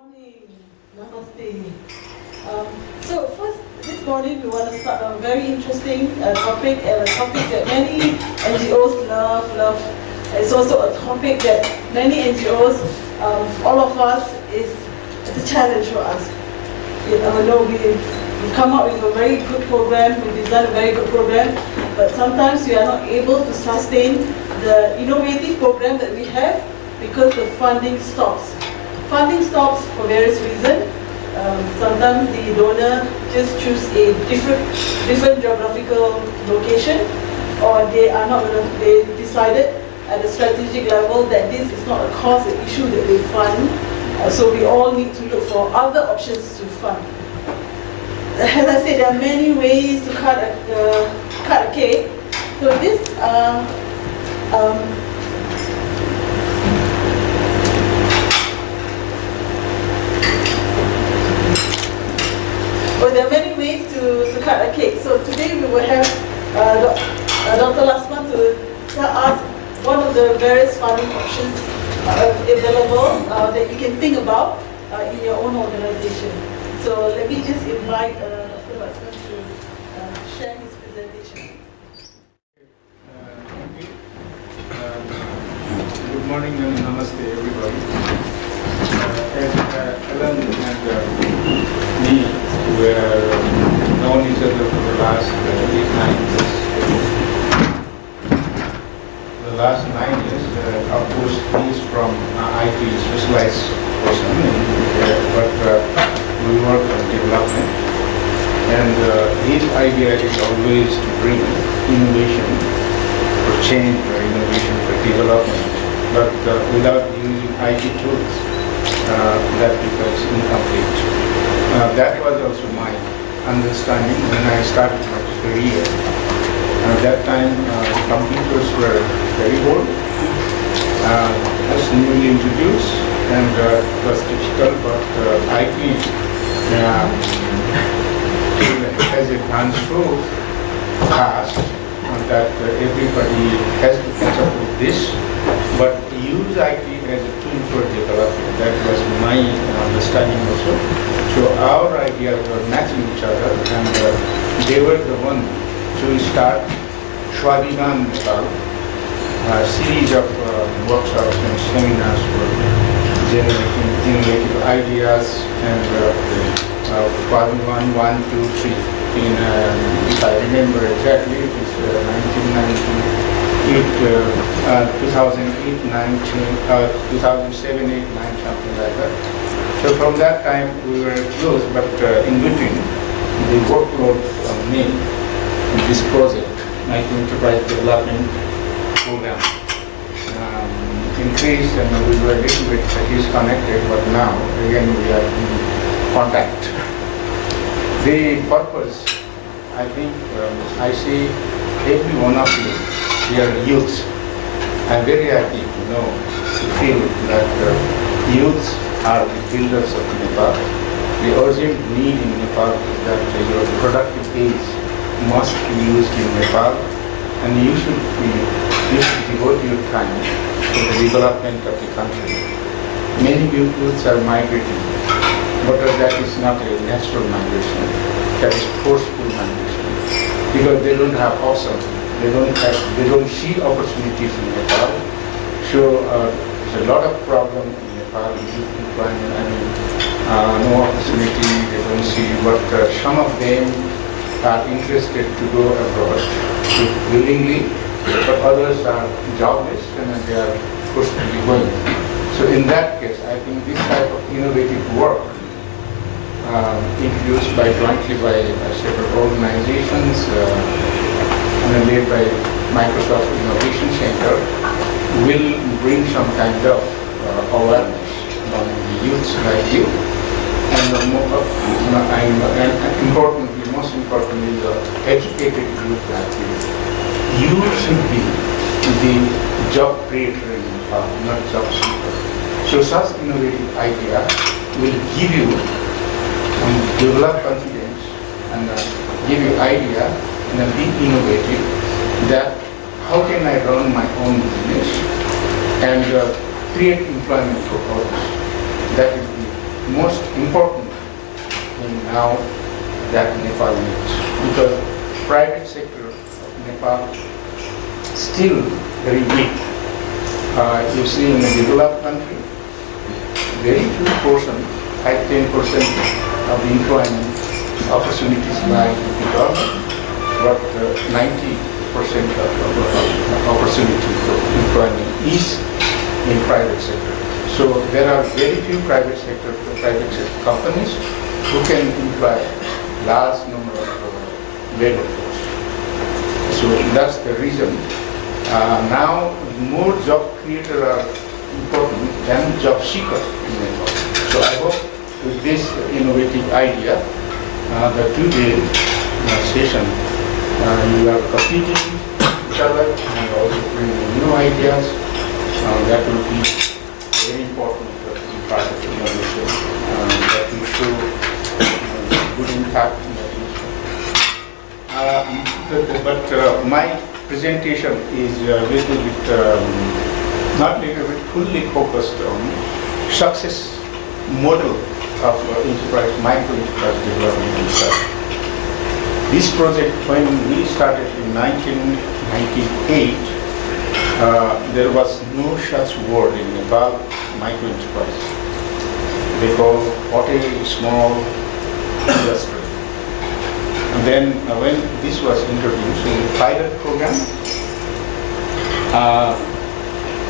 Morning, namaste. So first, this morning we want to start on a very interesting topic, and a topic that many NGOs love. It's also a topic that many NGOs, all of us, it's a challenge for us. We've come up with a very good program, we've designed a very good program, but sometimes we are not able to sustain the innovative program that we have because the funding stops. Funding stops for various reasons. Sometimes the donor just choose a different geographical location, or they decided at the strategic level that this is not a cause, an issue that they fund. So we all need to look for other options to fund. As I said, there are many ways to cut a cake. So this well, there are many ways to cut a cake. So today we will have Dr. Laxman to tell us one of the various funding options available that you can think about in your own organization. So let me just invite Dr. Laxman to share his presentation. Thank you. Good morning and namaste everybody. As Alan and me were known each other for the last 8-9 years. The last 9 years, of course, he is from IT specialized person, but we work on development. And his idea is always to bring innovation for change or innovation for development, but without using IT tools, that becomes incomplete. That was also my understanding when I started my career. At that time, computers were very old, just newly introduced, and it was difficult, but IT has gone so fast that everybody has to catch up with this, but use IT as a tool for development. That was my understanding also. So our ideas were matching each other, and they were the one to start Sarvodayaand Nepal, a series of workshops and seminars for generating innovative ideas, and Sarvodayaand 1, 2, 3. If I remember exactly, it is 2008, 2007, 8, 9, something like that. So from that time we were close, but in between the workload on me in this project, Enterprise Development Program, increased, and we were a little bit disconnected, but now again we are in contact. The purpose, I think, I see every one of you, we are youths. I'm very happy to know, to feel that youths are the builders of Nepal. The urgent need in Nepal is that your productive age must be used in Nepal, and you should devote your time to the development of the country. Many youths are migrating, but that is not a natural migration. That is forceful migration, because they don't have options. They don't see opportunities in Nepal. So there's a lot of problem in Nepal, youth employment, no opportunity, they don't see, but some of them are interested to go abroad willingly, but others are jobless and they are forcibly going. So in that case, I think this type of innovative work introduced jointly by several organizations, led by Microsoft Innovation Center, will bring some kind of awareness among the youths like you, and most importantly, the educated youth like you. You should be the job creator in Nepal, not job seeker. So such innovative idea will give you develop confidence and give you idea and be innovative, that how can I run my own business and create employment for others. That is the most important thing now that Nepal needs, because private sector of Nepal still very weak. You see in a developed country, very few portion, 5-10% of the employment opportunities lie with the government, but 90% of opportunity for employment is in private sector. So there are very few private sector companies who can employ large number of labor force. So that's the reason. Now more job creators are important than job seekers in Nepal. So I hope with this innovative idea, the two-day session, you are competing each other and also bringing new ideas. That will be very important part of innovation. That will show good impact in the future. But my presentation is a little bit, not little bit, fully focused on success model of enterprise, micro enterprise development in Nepal. This project, when we started in 1998, there was no such word in Nepal, micro enterprise. They call what a small industry. And then when this was introduced in the pilot program,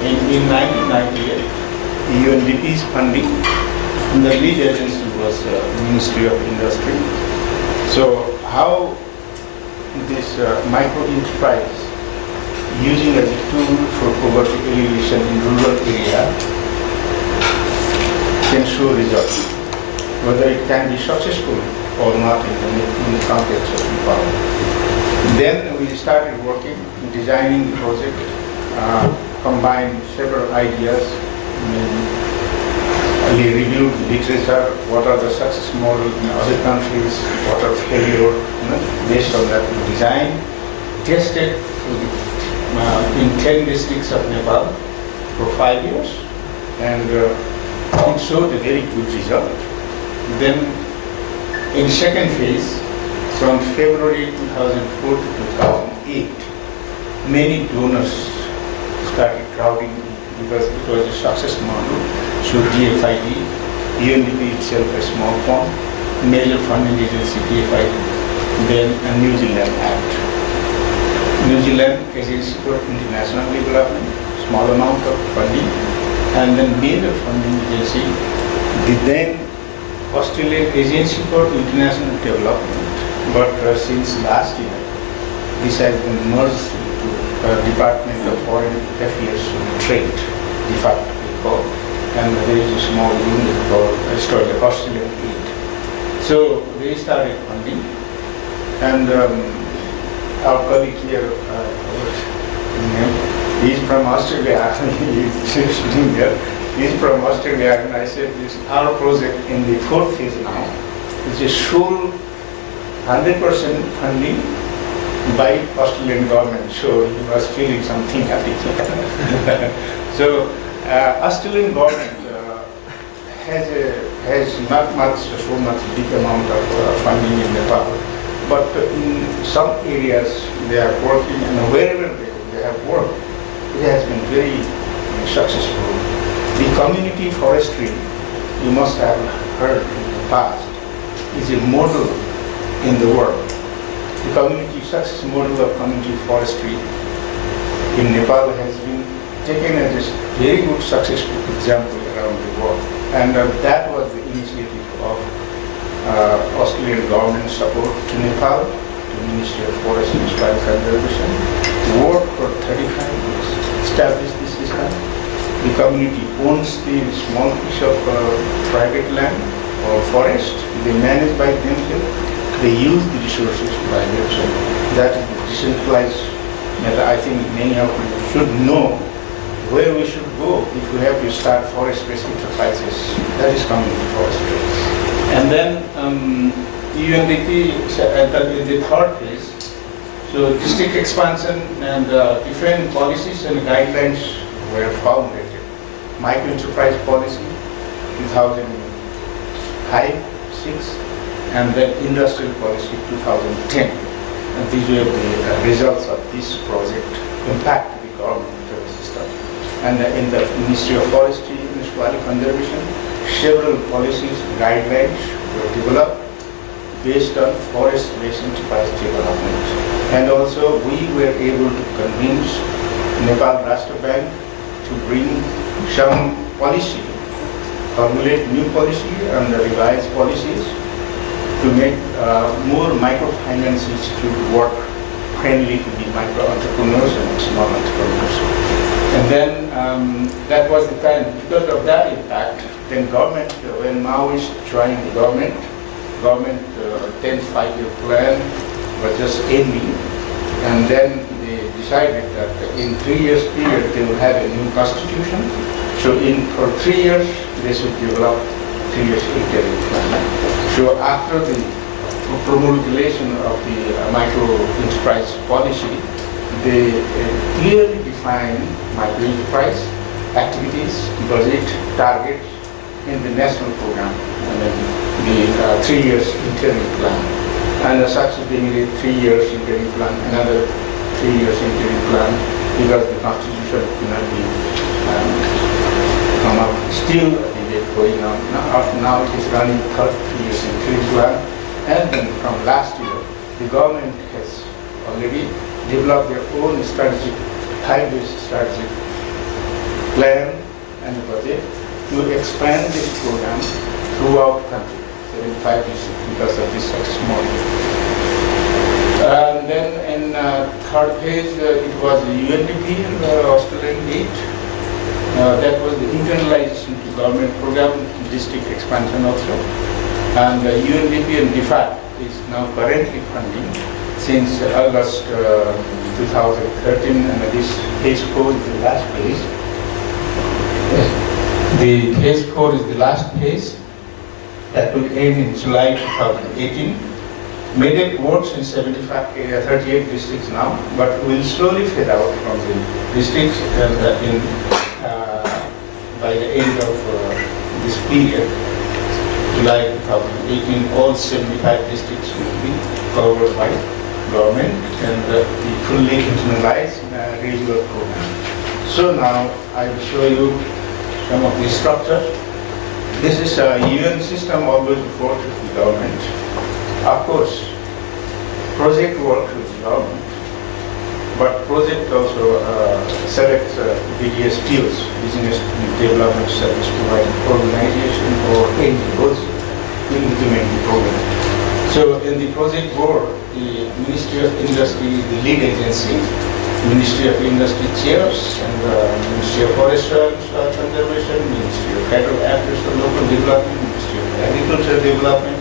in 1998, UNDP's funding, and the lead agency was Ministry of Industry. So how this micro enterprise using as a tool for poverty alleviation in rural area can show results, whether it can be successful or not in the context of Nepal. Then we started working, designing the project, combined several ideas. We reviewed the literature, what are the success models in other countries, what are failure, based on that we designed, tested in 10 districts of Nepal for 5 years, and it showed a very good result. Then in second phase, from February 2004 to 2008, many donors started crowding because it was a success model. So DFID, UNDP itself a small firm, major funding agency DFID, then a New Zealand Act. New Zealand Agency for International Development, small amount of funding, and then major funding agency, the then Australian Agency for International Development. But since last year, this has been merged into Department of Foreign Affairs and Trade, de facto called, and there is a small unit called Australian Aid. So they started funding, and our colleague here, he's from Australia, he's sitting there, he's from Australia, and I said this, our project in the fourth phase now is a sure 100% funding by Australian government, so he was feeling something happy. So Australian government has not so much big amount of funding in Nepal, but in some areas they are working, and wherever they have worked, it has been very successful. The community forestry, you must have heard in the past, is a model in the world. The community success model of community forestry in Nepal has been taken as a very good successful example around the world. And that was the initiative of Australian government support to Nepal, to Ministry of Forest and Soil Conservation, worked for 35 years, established this system. The community owns the small piece of private land or forest. They manage by themselves. They use the resources by themselves. That is the decentralized method. I think many of you should know where we should go if we have to start forest-based enterprises. That is community forestry. And then UNDP at the third phase. So district expansion and different policies and guidelines were formulated. Micro enterprise policy 2007 2005-6, and then Industrial Policy 2010. And these were the results of this project impact the government system. And in the Ministry of Forestry, Municipal Conservation, several policies, guidelines were developed based on forest-based enterprise development. And also we were able to convince Nepal Rashtra Bank to bring some policy, formulate new policy and revise policies to make more microfinance institute work friendly to the micro entrepreneurs and small entrepreneurs. And then that was the time, because of that impact, then government, when Maoists joined the government 10th five-year plan was just ending, and then they decided that in 3 years period they will have a new constitution. So for 3 years they should develop 3 years interim plan. So after the promulgation of the micro enterprise policy, they clearly define micro enterprise activities, budget, targets in the national program, and then the 3 years interim plan. And such they needed 3 years interim plan, another 3 years interim plan, because the constitution could not be come out. Still going on. Now it is running 3 years interim plan, and then from last year, the government has already developed their own strategic, 5-year strategic plan and budget to expand this program throughout the country, 75 districts, because of this success model. And then in third phase, it was the UNDP and Australian aid. That was the internalization to government program, district expansion also. And UNDP and DFAT is now currently funding since August 2013, and this phase 4 is the last phase. The phase 4 is the last phase that will end in July 2018. MEDEC works in 38 districts now, but will slowly fade out from the districts, and by the end of this period, July 2018, all 75 districts will be covered by government and the fully internalized regional program. So now I will show you some of the structure. This is a UN system always reports to the government. Of course, project works with the government, but project also selects BDSPOs, Business Development Service Providing Organization, or NGOs, to implement the program. So in the project board, the Ministry of Industry is the lead agency. Ministry of Industry chairs, and Ministry of Forestry and Conservation, Ministry of Cattle Affairs and Local Development, Ministry of Agriculture Development,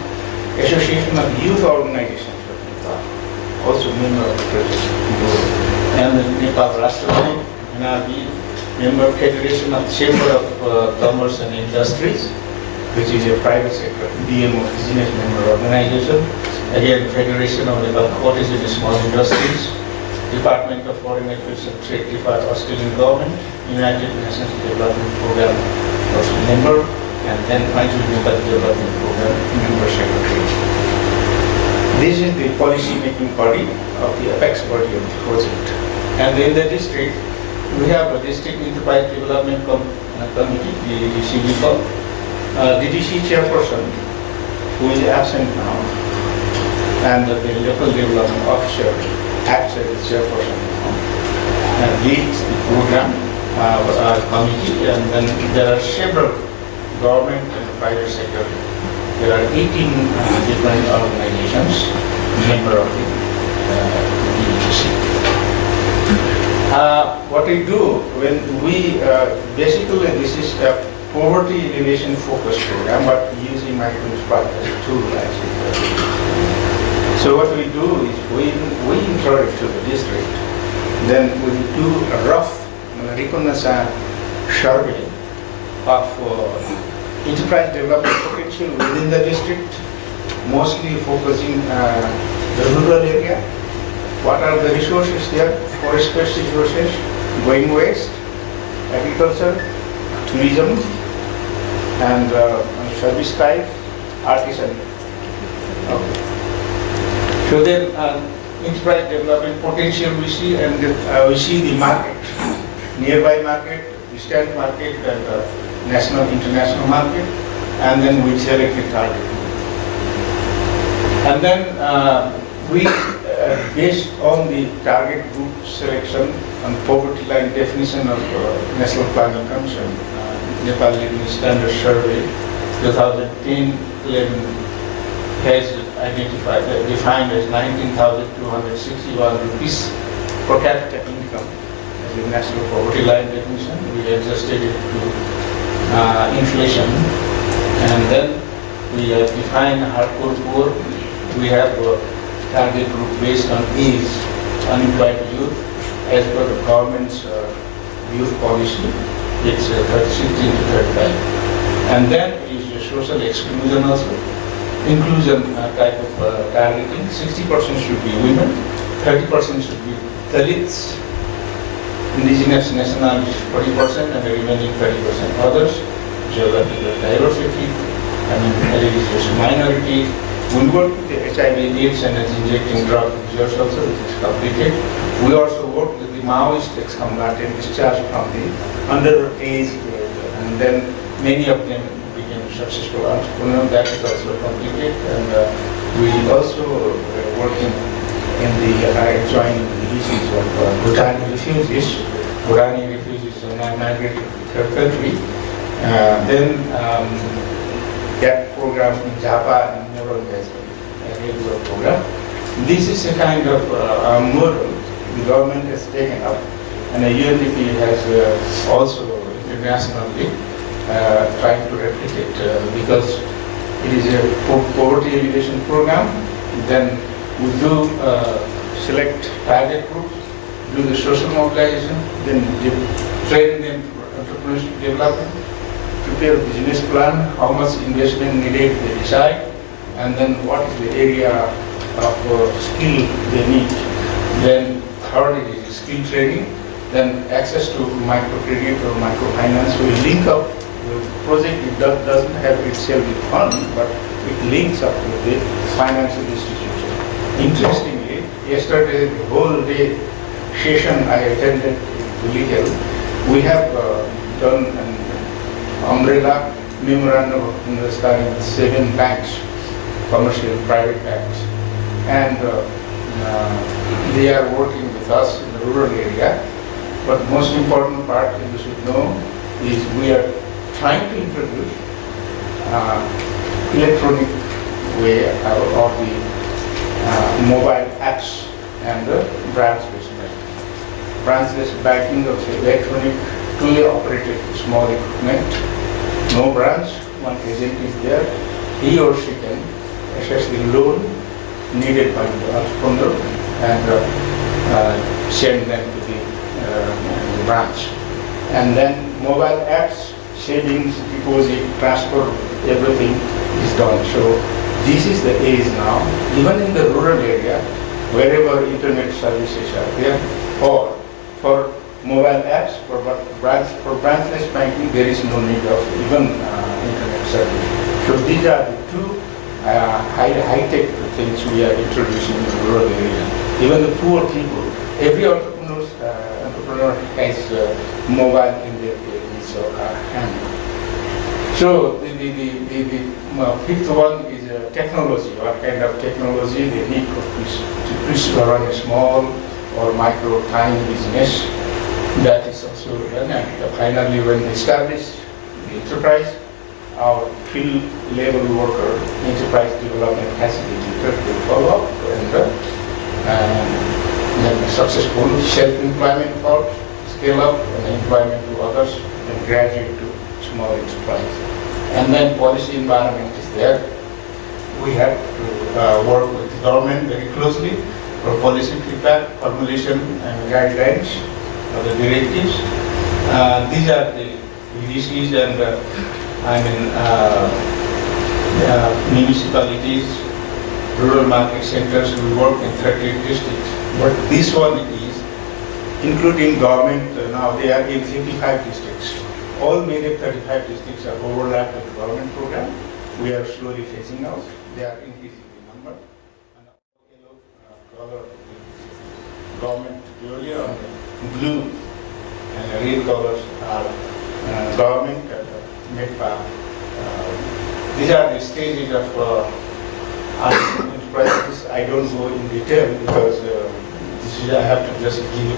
Association of Youth Organizations of Nepal, also member of the project board, and the Nepal Rashtra Bank, NRB, member Federation of Chamber of Commerce and Industries, which is a private sector, DMO, business member organization, again Federation of Nepal Cottage and Small Industries, Department of Foreign Affairs and Trade, Department of Australian Government, United Nations Development Program also member, and then finally Nepal Development Program member secretary. This is the policy making body of the apex body of the project. And in the district, we have a district enterprise development committee, the DDC. DDC chairperson, who is absent now, and the local development officer acts as the chairperson and leads the program committee, and then there are several government and private sector. There are 18 different organizations member of the DDC. What we do when we basically this is a poverty relation focused program, but using microenterprise as a tool actually. So what we do is we introduce to the district, then we do a rough reconnaissance survey of enterprise development potential within the district, mostly focusing the rural area. What are the resources there? Forest-based resources, going waste, agriculture, tourism, and service type, artisan. Okay. So then, enterprise development potential we see, and we see the market, nearby market, distant market, and national, international market, and then we select a target. And then we, based on the target group selection and poverty line definition of National Planning Commission, Nepal Living Standard Survey 2010-11 has identified, defined as 19,261 rupees per capita income as the national poverty line definition. We adjusted it to inflation, and then we have defined hardcore poor. We have a target group based on age, unemployed youth, as per the government's youth policy. It's 16 to 35. And then is the social exclusion also. Inclusion type of targeting. 60% should be women, 30% should be Dalits, indigenous nationalities 40%, and the remaining 30% others. Geographical diversity, religious minority. We work with the HIV/AIDS and injecting drug users also, which is completed. We also work with the Maoist ex-combatant discharged from the underage, and then many of them became successful entrepreneurs. That is also completed, and we also working in the joint issues of Bhutani refugees. Bhutani refugees migrated to the third country. Then that program in Japa and Neuron has a regular program. This is a kind of model the government has taken up, and the UNDP has also internationally trying to replicate because it is a poverty alleviation program. Then we do select target groups, do the social mobilization, then train them for entrepreneurship development, prepare a business plan, how much investment needed they decide, and then what is the area of skill they need. Then third is skill training, then access to microcredit or microfinance. We link up the project. It doesn't have itself the fund, but it links up with the financial institution. Interestingly, yesterday, the whole day session I attended in Legal, we have done an umbrella memorandum of understanding with 7 banks, commercial private banks, and they are working with us in the rural area. But most important part you should know is we are trying to introduce electronic way of the mobile apps and the branch-based banking. Branch-based banking of the electronic, fully operated small equipment, no branch, one agent is there, he or she can access the loan needed by the entrepreneur and send them to the branch. And then mobile apps, savings, deposit, transfer, everything is done. So this is the age now, even in the rural area, wherever internet services are there, or for mobile apps, for branchless banking, there is no need of even internet service. So these are the two high-tech things we are introducing in the rural area. Even the poor people, every entrepreneur has mobile in their hand. So the fifth one is technology. What kind of technology they need to run a small or micro tiny business. That is also done. And finally, when we establish the enterprise, our field level worker, enterprise development facilitator will follow up and successful self-employment for scale up and employment to others and graduate to small enterprise. And then policy environment is there. We have to work with the government very closely for policy feedback, formulation and guidelines of the directives. These are the VDCs and municipalities, rural market centers. We work in 38 districts. But this one is including government. Now they are in 55 districts. All major 35 districts are overlapped with the government program. we are slowly phasing out. They are increasing the number. And yellow color, government purely on the blue, and the red colors are government Nepal. These are the stages of enterprises. I don't go in detail because I have to just give you.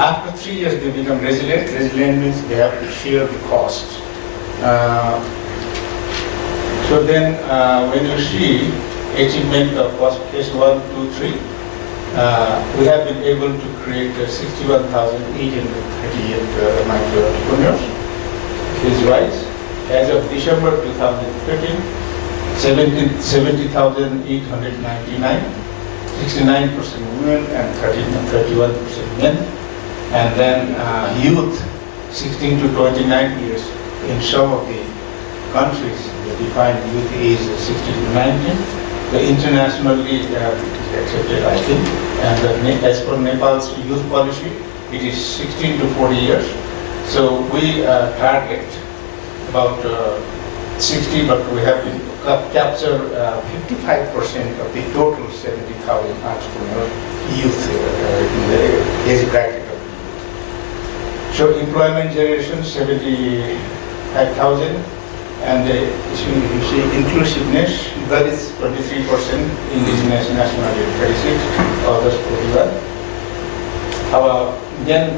After 3 years, they become resilient. Resilient means they have to share the cost. So then, when you see achievement of phase 1, 2, 3, we have been able to create 61,838 micro entrepreneurs, phase-wise. As of December 2015, 70,899, 69% women and 31% men. And then youth, 16 to 29 years. In some of the countries, they define youth age as 16 to 19. The internationally accepted, I think. And as per Nepal's youth policy, it is 16 to 40 years. So we target about 60, but we have been capture 55% of the total 70,000 entrepreneurs, youth in the age bracket. So employment generation 75,000, and you see inclusiveness, that is 23%, indigenous nationality 36, others 41. Then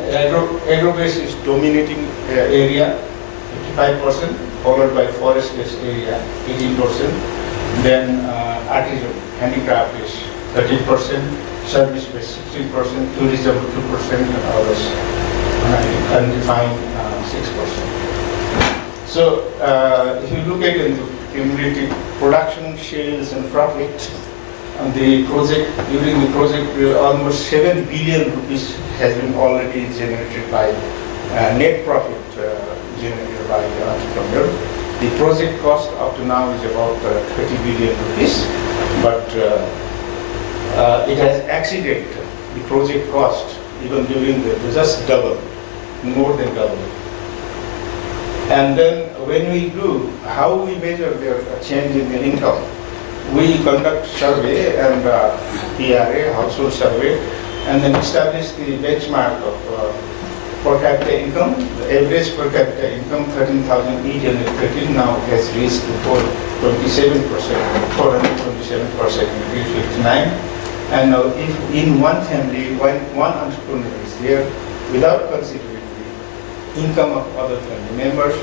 agro-based is dominating area, 55%, followed by forest-based area, 18%. Then artisan, handicraft is 13%, service-based 16%, tourism 2%, and others undefined 6%. So if you look at the cumulative production, sales, and profit, and the project, during the project, almost 7 billion rupees has been already generated by net profit generated by the entrepreneur. The project cost up to now is about 30 billion rupees, but it has exceeded the project cost even during the just double, more than double. And then when we do, how we measure their change in the income? We conduct survey and PRA, household survey, and then establish the benchmark of per capita income. The average per capita income, 13,813, now has reached to 427%, increase 59. And now if in one family, one entrepreneur is there, without considering the income of other family members,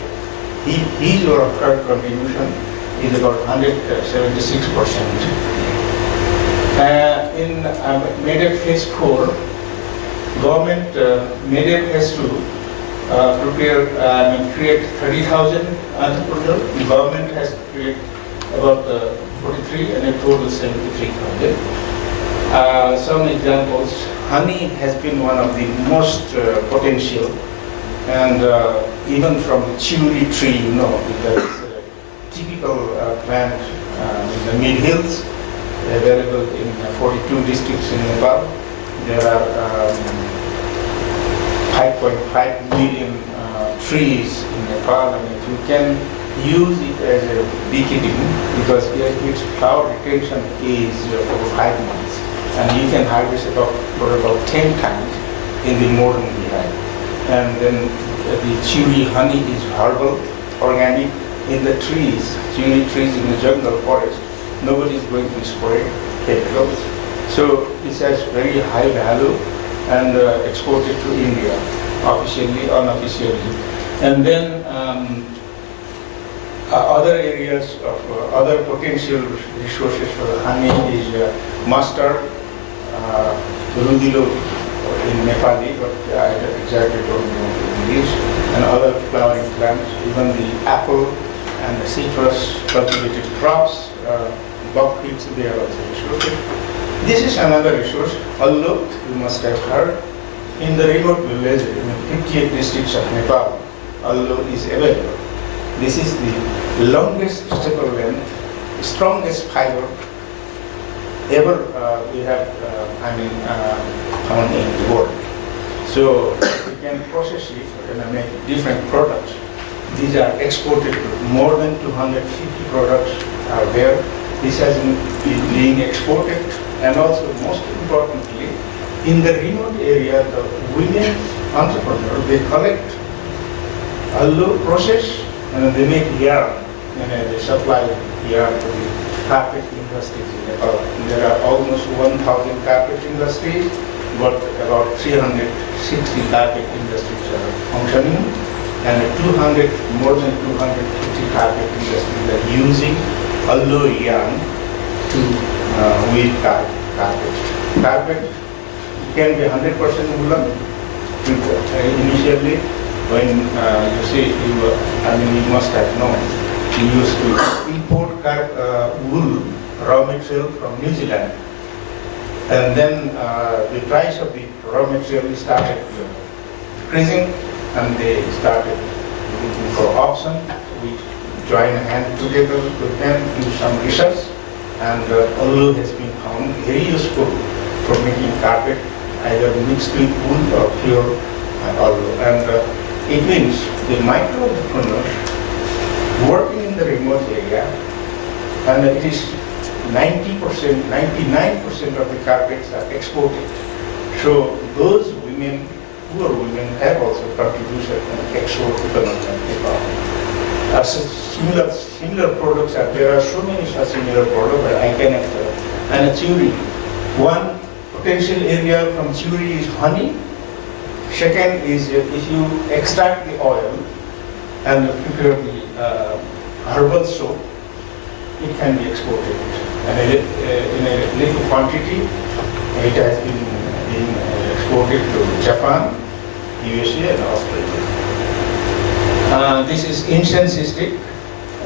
his or her contribution is about 176%. In MEDEP phase 4, government MEDEP has to create 30,000 entrepreneurs. The government has to create about 43 and a total 73,000. Some examples, honey has been one of the most potential, and even from the churi tree, you know, because typical plant in the mid-hills, available in 42 districts in Nepal. There are 5.5 million trees in Nepal, and if you can use it as a beekeeping, because its flower retention is for 5 months, and you can harvest for about 10 times in the modern beehive. And then the churi honey is herbal, organic. In the trees, churi trees in the jungle forest, nobody is going to spray chemicals. So it has very high value and exported to India, officially, unofficially. And then other areas of other potential resources for honey is mustard, rudilo in Nepali, but I exactly don't know English, and other flowering plants, even the apple and the citrus cultivated crops, buckwheat, they are also resources. This is another resource, although you must have heard, in the remote village, in 58 districts of Nepal, although is available. This is the longest staple length, strongest fiber ever we have found in the world. So we can process it and make different products. these are exported. More than 250 products are there. This has been being exported, and also most importantly, in the remote area, the women entrepreneurs, they collect allu, process, and they make yarn, and they supply yarn to the carpet industries in Nepal. There are almost 1,000 carpet industries, but about 360 carpet industries are functioning, and more than 250 carpet industries are using allu yarn to weave carpet. Carpet can be 100% woolen. Initially, when you see, you must have known, we used to import wool raw material from New Zealand, and then the price of the raw material started decreasing, and they started looking for auction. We joined hands together with them, do some research, and allu has been found very useful for making carpet, either mixed with wool or pure allu. And it means the micro entrepreneurs working in the remote area, and it is 90%, 99% of the carpets are exported. So those women, poor women, have also contributed in export economy of Nepal. Similar products are there. Are so many such similar products, but I cannot. And churi, one potential area from churi is honey. Second is if you extract the oil and prepare the herbal soap, it can be exported. And in a little quantity, it has been exported to Japan, USA, and Australia. This is incense stick.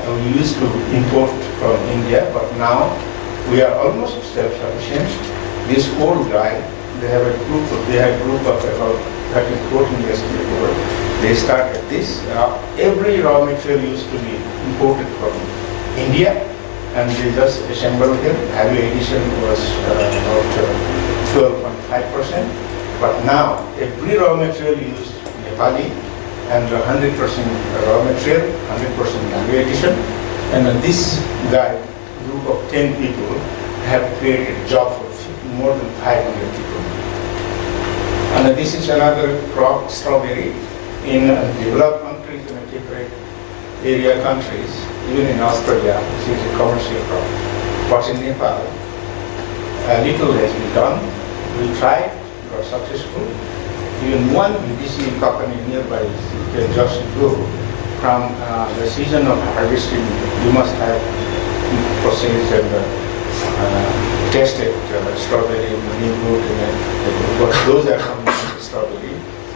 We used to import from India, but now we are almost self-sufficient. This old guy, they have a group of about 13, 14 years before. They started this. Every raw material used to be imported from India, and they just assembled them. Value addition was about 12.5%. But now every raw material used Nepali, and 100% raw material, 100% value addition. And this guy, group of 10 people, have created job for more than 500 people. And this is another crop, strawberry. In developed countries, in temperate area countries, even in Australia, this is a commercial crop. But in Nepal, little has been done. We tried, we were successful. Even one BDC company nearby, you can just go from the season of harvesting. You must have processed and tested strawberry, money fruit, but those are coming strawberry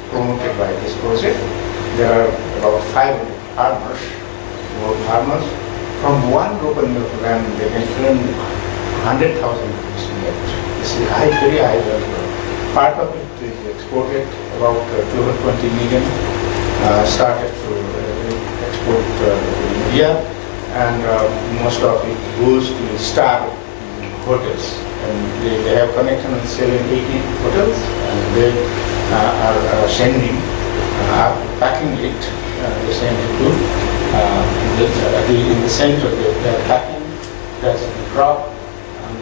promoted by this project. There are about 500 farmers, from one open milk land. They can earn 100,000 rupees net. This is very high value. Part of it is exported, about 220 million, started to export to India, and most of it goes to star hotels. And they have connection with 780 hotels, and they are sending, packing it, they send it to, in the center they are packing, that's the crop, and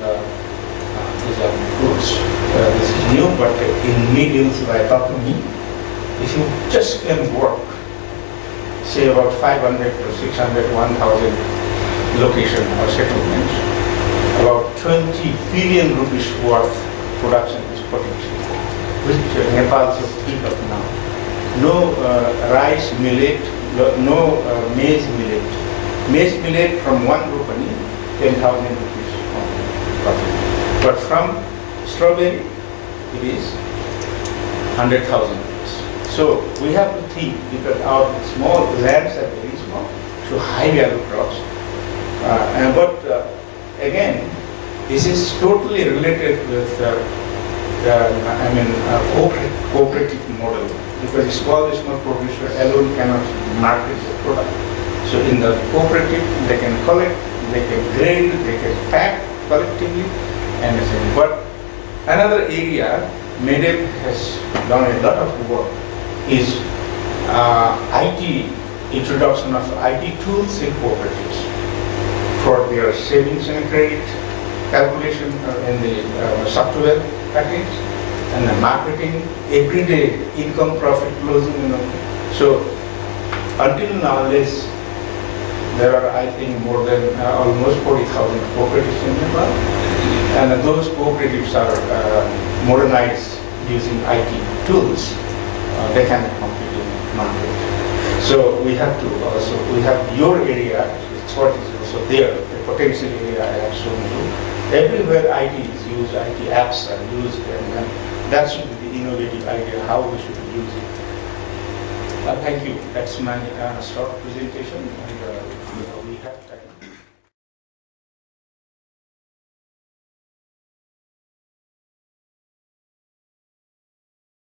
these are fruits. This is new, but in mediums, by talking to me, if you just can work, say about 500 to 600, 1,000 location or settlements, about 20 billion rupees worth production is potential, which Nepal is peak of now. No rice millet, no maize millet. Maize millet from one rupee, 10,000 rupees profit. But from strawberry, it is 100,000 rupees. So we have to think, because our small lands are very small, so high value crops. But again, this is totally related with cooperative model, because a small producer alone cannot market the product. So in the cooperative, they can collect, they can grade, they can pack collectively, and so. But another area MEDEP has done a lot of work is IT introduction of IT tools in cooperatives for their savings and credit calculation in the software package, and the marketing, everyday income profit closing, So until now, there are, I think, more than almost 40,000 cooperatives in Nepal, and those cooperatives are modernized using IT tools. They can compete in the market. So we have your area, it's what is also there, the potential area I have shown you. Everywhere IT is used, IT apps are used, and that should be the innovative idea, how we should use it. Thank you. That's my short presentation, and we have